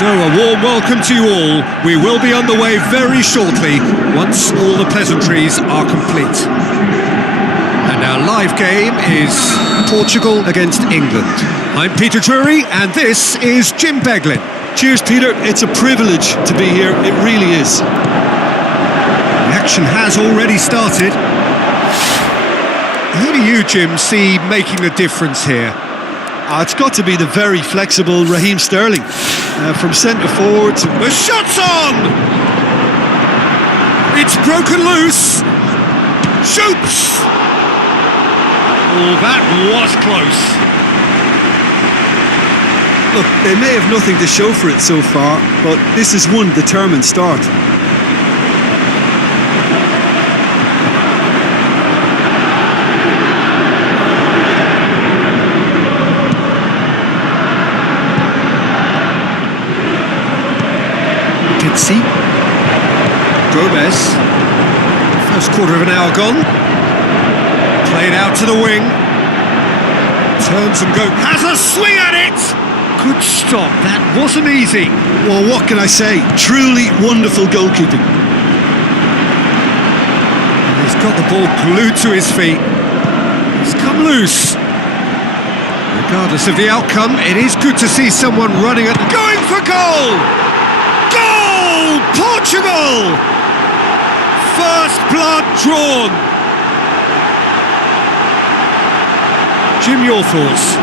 So a warm welcome to you all. We will be on the way very shortly, once all the pleasantries are complete. And our live game is Portugal against England. I'm Peter Drury, and this is Jim Beglin. Cheers, Peter. It's a privilege to be here. It really is. The action has already started. Who do you, Jim, see making a difference here? It's got to be the very flexible Raheem Sterling. From centre forward to... The shot's on! It's broken loose! Shoots! Oh, that was close. Look, they may have nothing to show for it so far, but this is one determined start. See Gomez, first quarter of an hour gone, played out to the wing, turns and goes, has a swing at it, good stop, that wasn't easy. Well, what can I say, truly wonderful goalkeeping. He's got the ball glued to his feet, he's come loose. Regardless of the outcome, it is good to see someone running at going for goal! Goal! Portugal! First blood drawn. Jim, your thoughts?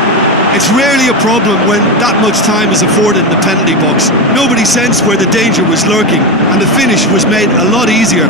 It's rarely a problem when that much time is afforded in the penalty box. Nobody sensed where the danger was lurking, and the finish was made a lot easier.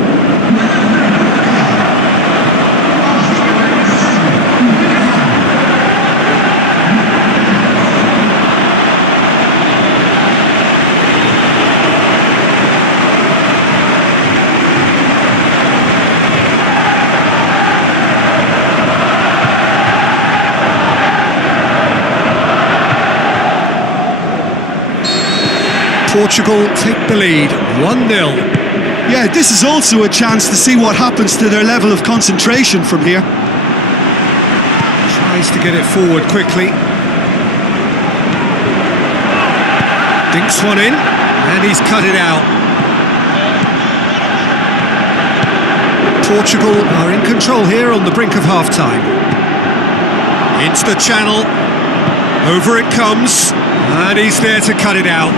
Portugal take the lead, 1-0. Yeah, this is also a chance to see what happens to their level of concentration from here. Tries to get it forward quickly. Dinks one in, and he's cut it out. Portugal are in control here on the brink of half-time. Into the channel, over it comes, and he's there to cut it out.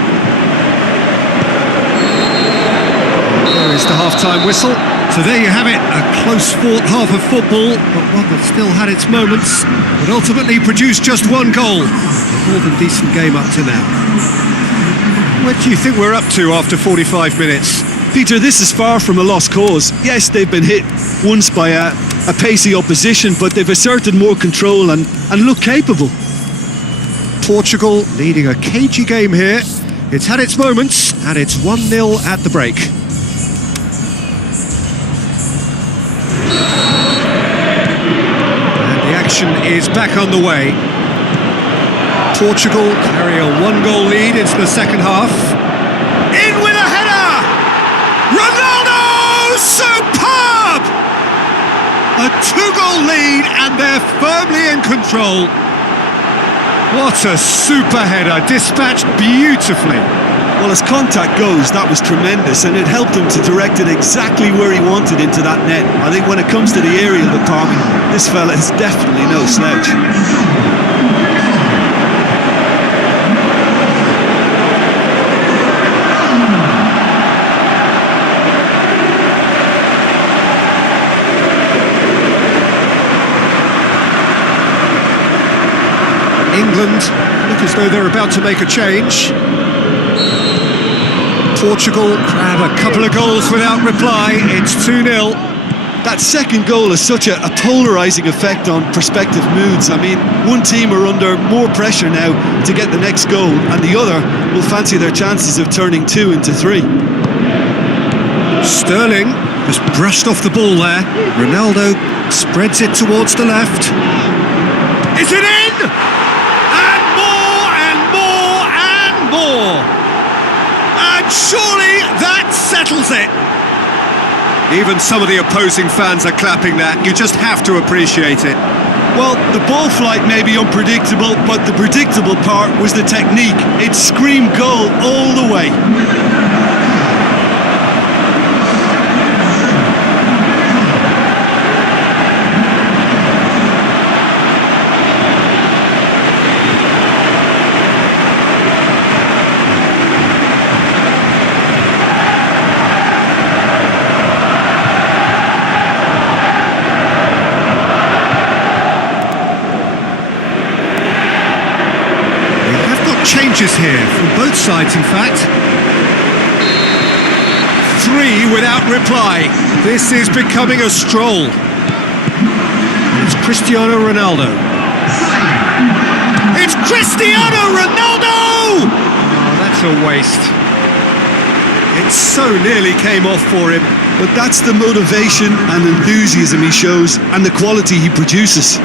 There is the half-time whistle. So there you have it, a close-fought half of football, but one that still had its moments, but ultimately produced just one goal. A more than decent game up to now. What do you think we're up to after 45 minutes? Peter, this is far from a lost cause. Yes, they've been hit once by a pacey opposition, but they've asserted more control and look capable. Portugal leading a cagey game here. It's had its moments, and it's 1-0 at the break. Is back on the way. Portugal carry a one-goal lead into the second half. In with a header! Ronaldo! Superb! A two-goal lead and they're firmly in control. What a super header, dispatched beautifully. Well, as contact goes, that was tremendous, and it helped him to direct it exactly where he wanted into that net. I think when it comes to the aerial department, this fella is definitely no slouch. England look as though they're about to make a change. Portugal grab a couple of goals without reply. It's 2-0. That second goal has such a polarising effect on prospective moods. I mean, one team are under more pressure now to get the next goal, and the other will fancy their chances of turning 2 into 3. Sterling has brushed off the ball there. Ronaldo spreads it towards the left. Is it in? And more and more and more. And surely that settles it. Even some of the opposing fans are clapping that. You just have to appreciate it. Well, the ball flight may be unpredictable, but the predictable part was the technique. It screamed goal all the way. Changes here from both sides, in fact. 3 without reply. This is becoming a stroll. It's Cristiano Ronaldo. It's Cristiano Ronaldo! Oh, that's a waste. It so nearly came off for him. But that's the motivation and enthusiasm he shows and the quality he produces.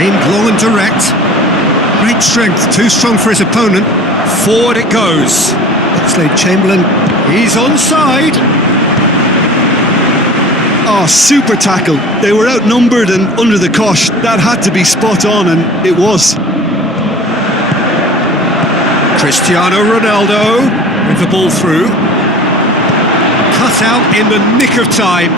Aimed long and direct. Great strength, too strong for his opponent. Forward it goes. Oxlade-Chamberlain, he's onside. Oh, super tackle. They were outnumbered and under the cosh. That had to be spot on, and it was. Cristiano Ronaldo with the ball through. Cut out in the nick of time.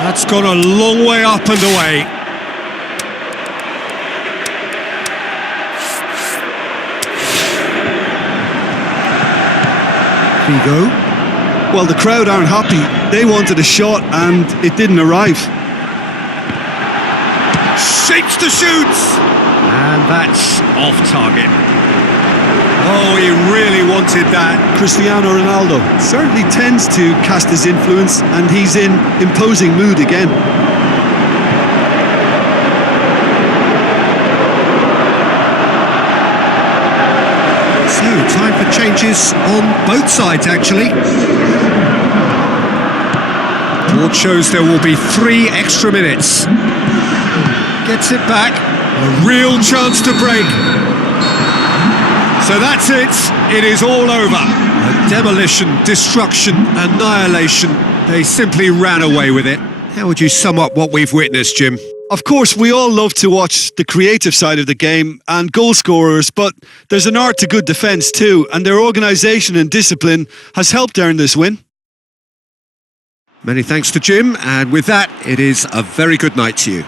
That's gone a long way up and away. Figo. Well, the crowd aren't happy. They wanted a shot and it didn't arrive. Shapes to shoot! And that's off target. Oh, he really wanted that. Cristiano Ronaldo certainly tends to cast his influence, and he's in imposing mood again. So, time for changes on both sides, actually. Board shows there will be 3 extra minutes. Gets it back. A real chance to break. So that's it. It is all over. A demolition, destruction, annihilation. They simply ran away with it. How would you sum up what we've witnessed, Jim? Of course, we all love to watch the creative side of the game and goal scorers, but there's an art to good defence too, and their organisation and discipline has helped earn this win. Many thanks to Jim, and with that, it is a very good night to you.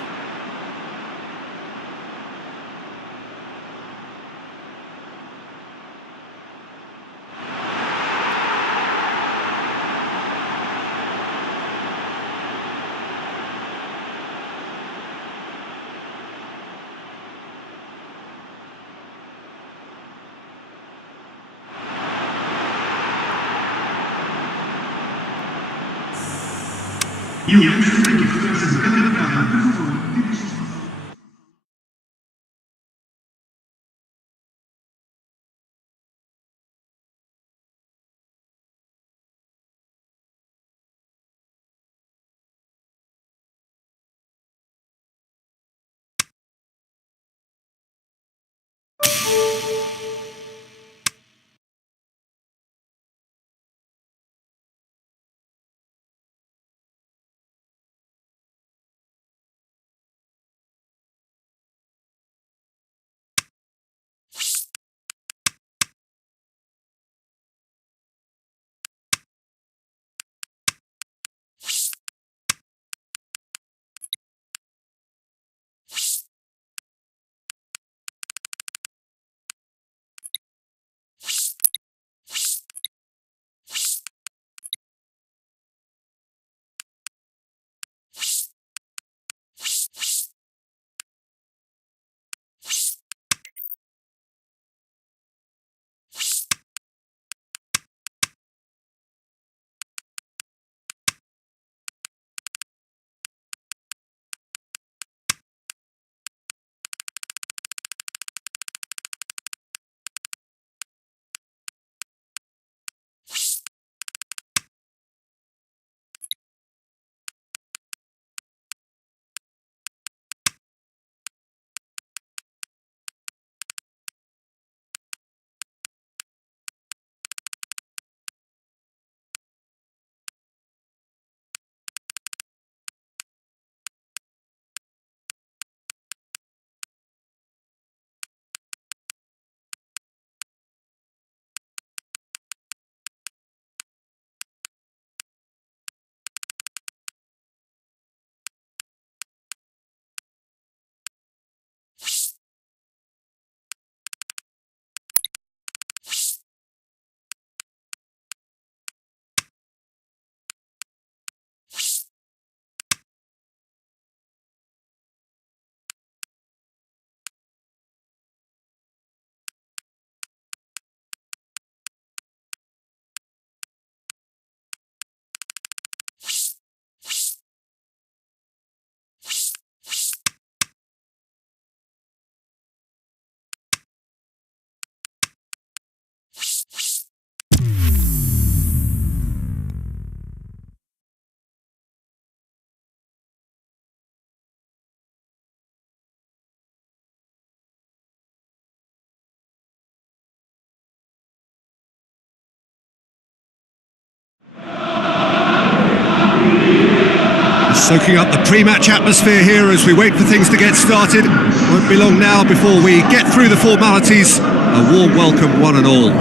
Soaking up the pre-match atmosphere here as we wait for things to get started. Won't be long now before we get through the formalities. A warm welcome, one and all.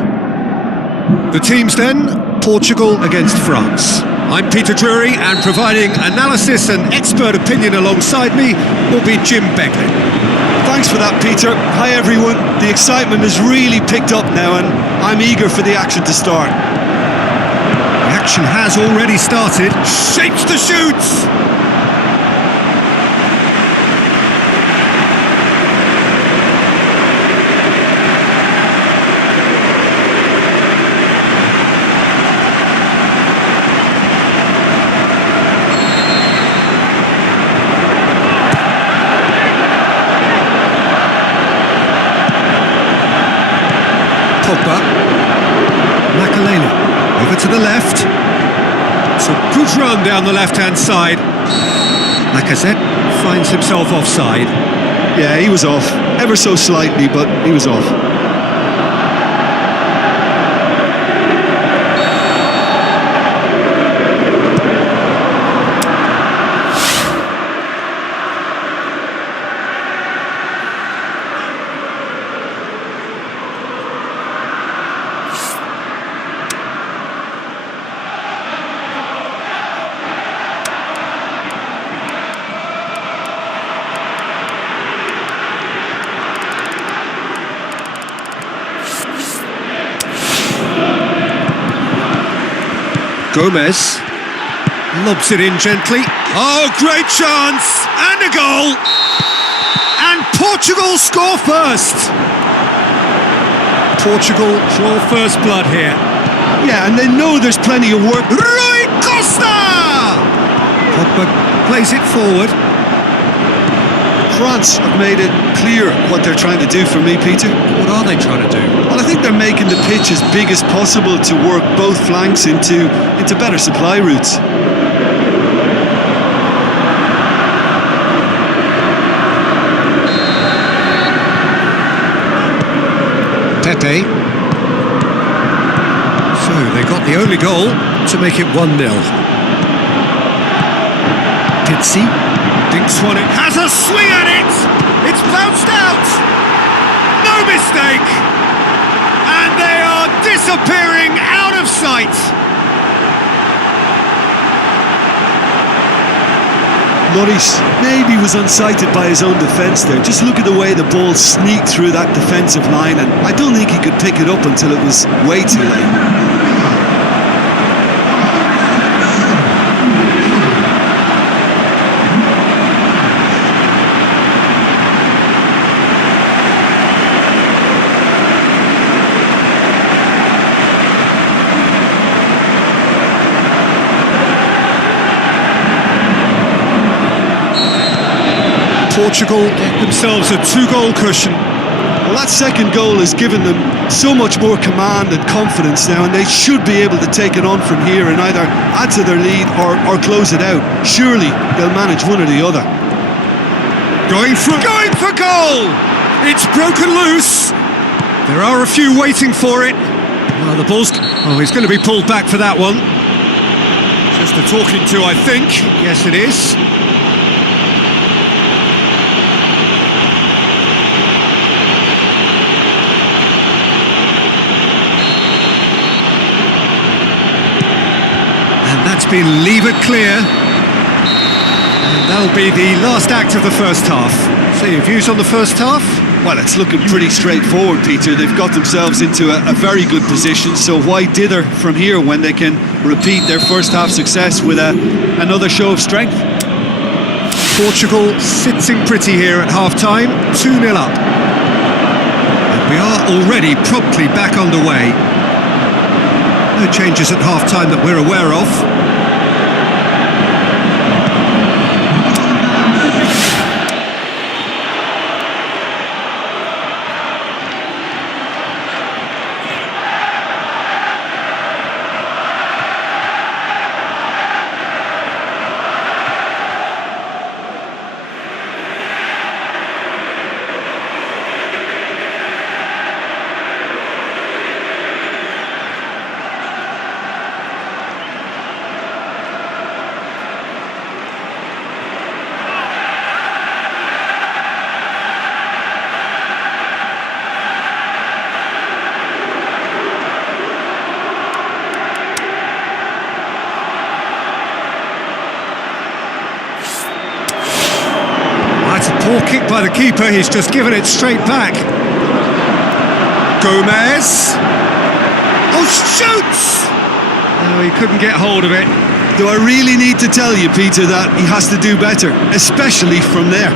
The teams then, Portugal against France. I'm Peter Drury, and providing analysis and expert opinion alongside me will be Jim Beckley. Thanks for that, Peter. Hi everyone. The excitement has really picked up now and I'm eager for the action to start. The action has already started. Shapes to shoot! Over to the left. It's a good run down the left-hand side. Lacazette finds himself offside. Yeah, he was off. Ever so slightly, but he was off. Gomez lobs it in gently. Oh, great chance! And a goal! And Portugal score first! Portugal draw first blood here. Yeah, and they know there's plenty of work. Rui Costa! Pogba plays it forward. France have made it clear what they're trying to do for me, Peter. What are they trying to do? Well, I think they're making the pitch as big as possible to work both flanks into better supply routes. Pepe. So they got the only goal to make it 1-0. Pizzi dinks one, it has a swing at it! It's bounced out! No mistake! And they are disappearing out of sight! Lloris maybe was unsighted by his own defence there. Just look at the way the ball sneaked through that defensive line, and I don't think he could pick it up until it was way too late. Portugal get themselves a 2-goal cushion. Well, that second goal has given them so much more command and confidence now, and they should be able to take it on from here and either add to their lead or close it out. Surely they'll manage one or the other. Going for goal! It's broken loose. There are a few waiting for it. Well, the ball's... Oh, he's going to be pulled back for that one. Just a talking to, I think. Yes, it is. That's been levered clear, and that'll be the last act of the first half. So your views on the first half? Well, it's looking pretty straightforward, Peter. They've got themselves into a very good position, so why dither from here when they can repeat their first half success with another show of strength? Portugal sitting pretty here at half-time, 2-0 up. And we are already promptly back underway. No changes at half-time that we're aware of. Poor kick by the keeper, he's just given it straight back. Gomez. Oh, shoots! No, he couldn't get hold of it. Do I really need to tell you, Peter, that he has to do better, especially from there?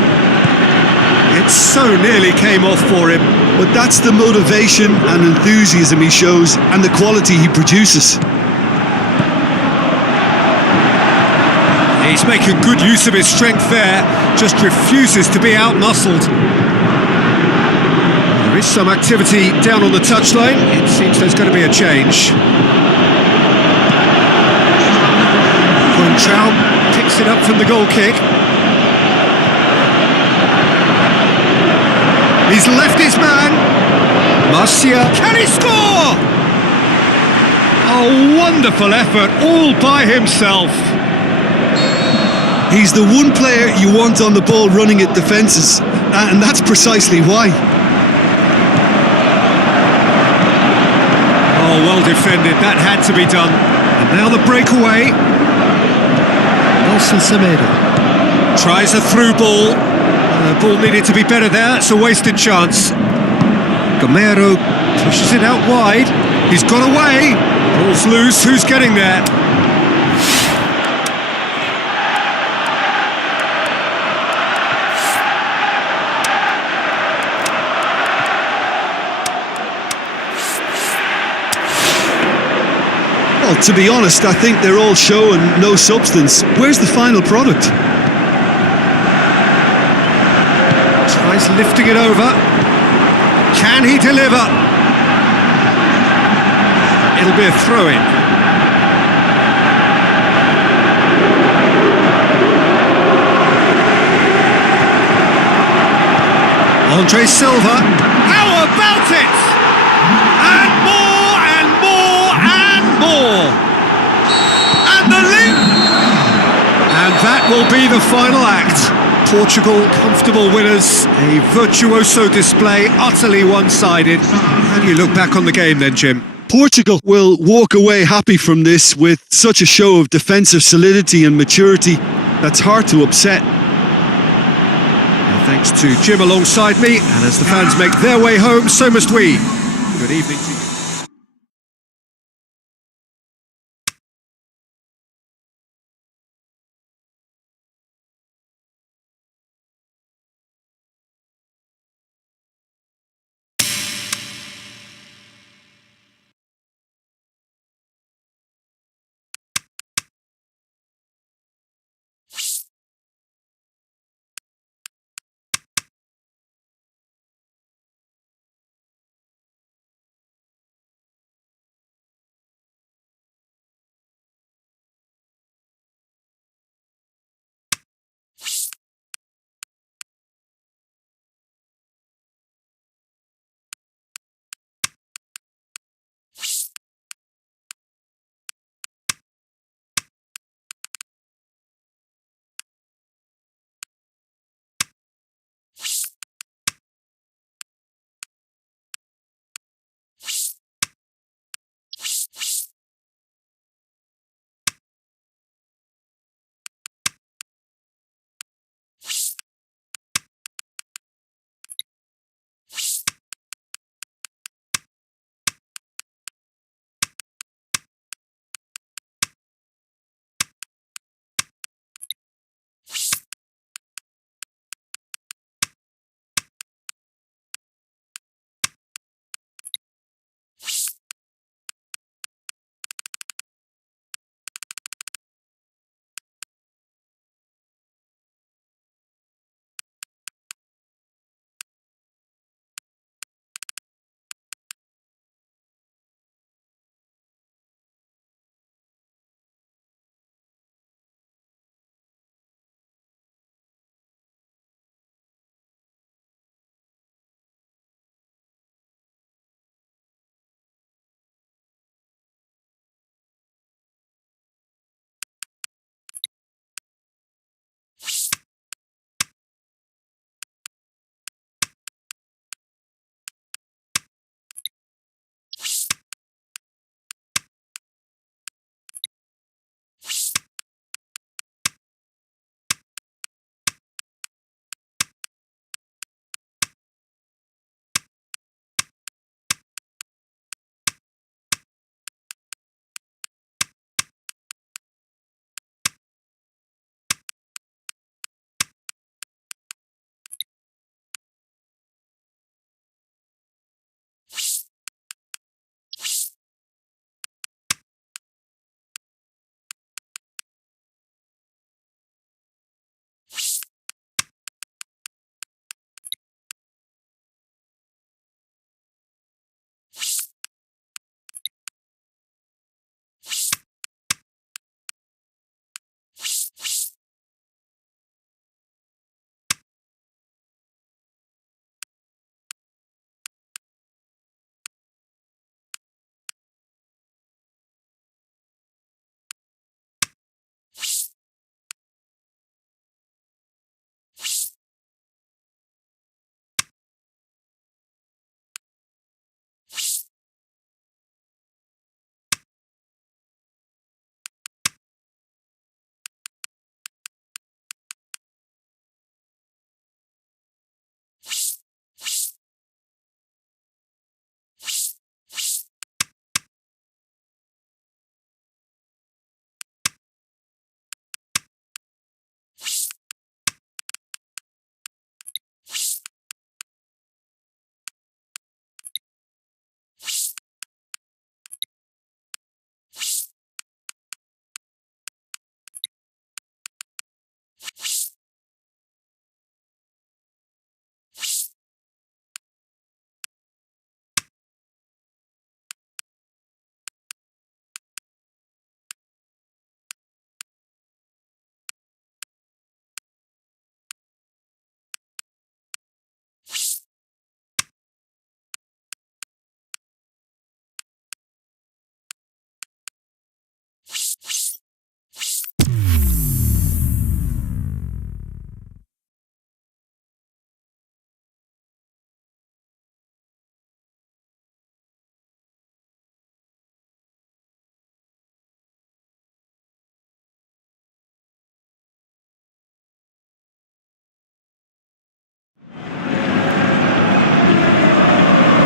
It so nearly came off for him. But that's the motivation and enthusiasm he shows and the quality he produces. He's making good use of his strength there, just refuses to be out-muscled. There is some activity down on the touchline. It seems there's going to be a change. Chow picks it up from the goal kick. He's left his man. Marcia, can he score? A wonderful effort, all by himself. He's the one player you want on the ball running at defences, and that's precisely why. Oh, well defended, that had to be done. And now the breakaway. Nelson Semedo tries a through ball. The ball needed to be better there. It's a wasted chance. Gamero pushes it out wide. He's got away. Ball's loose. Who's getting there? Well, to be honest, I think they're all show and no substance. Where's the final product? Tries lifting it over. Can he deliver? It'll be a throw-in. Andre Silva. How about it? And more and more and more. And the link. And that will be the final act. Portugal, comfortable winners, a virtuoso display, utterly one-sided. How do you look back on the game then, Jim? Portugal will walk away happy from this with such a show of defensive solidity and maturity that's hard to upset. Well, thanks to Jim alongside me, and as the fans make their way home, so must we. Good evening to you.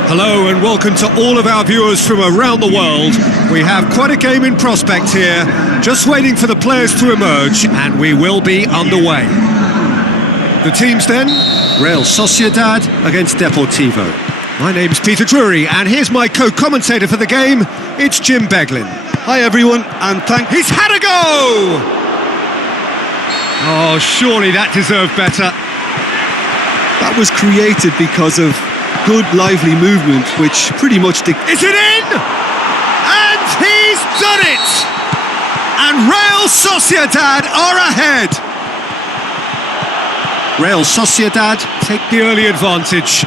Hello and welcome to all of our viewers from around the world. We have quite a game in prospect here, just waiting for the players to emerge, and we will be underway. The teams then, Real Sociedad against Deportivo. My name's Peter Drury, and here's my co-commentator for the game, it's Jim Beglin. Hi everyone, and He's had a go! Oh, surely that deserved better. that was created because of good, lively movement, which pretty much Is it in? And he's done it! And Real Sociedad are ahead. Real Sociedad take the early advantage.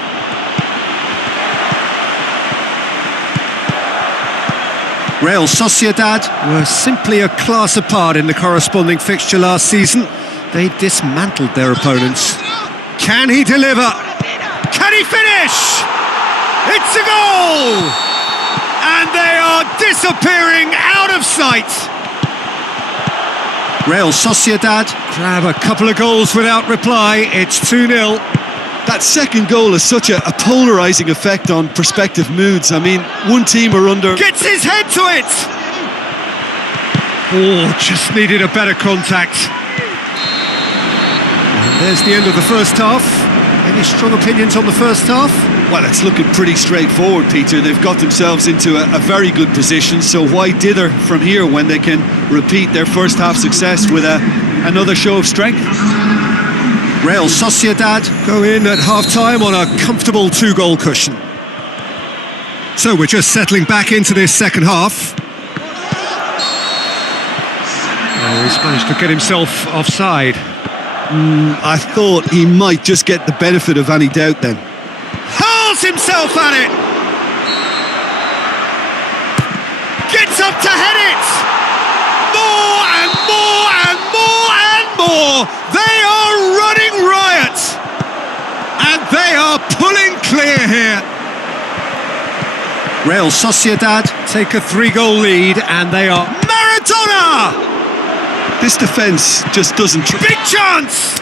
Real Sociedad were simply a class apart in the corresponding fixture last season. They dismantled their opponents. Can he deliver? Can he finish? It's a goal! And they are disappearing out of sight. Real Sociedad grab a couple of goals without reply. It's 2-0. that second goal has such a polarising effect on prospective moods. I mean, one team are under... Gets his head to it! Oh, just needed a better contact. And there's the end of the first half. Any strong opinions on the first half? Well, it's looking pretty straightforward, Peter. They've got themselves into a very good position, so why dither from here when they can repeat their first half success with another show of strength? Real Sociedad go in at half-time on a comfortable 2-goal cushion. So we're just settling back into this second half. Oh, he's managed to get himself offside. I thought he might just get the benefit of any doubt then. Hurls himself at it! Gets up to head it! More and more and more and more! They are running riot! And they are pulling clear here. Real Sociedad take a 3-goal lead, and they are... Maradona! This defence just doesn't... Big chance!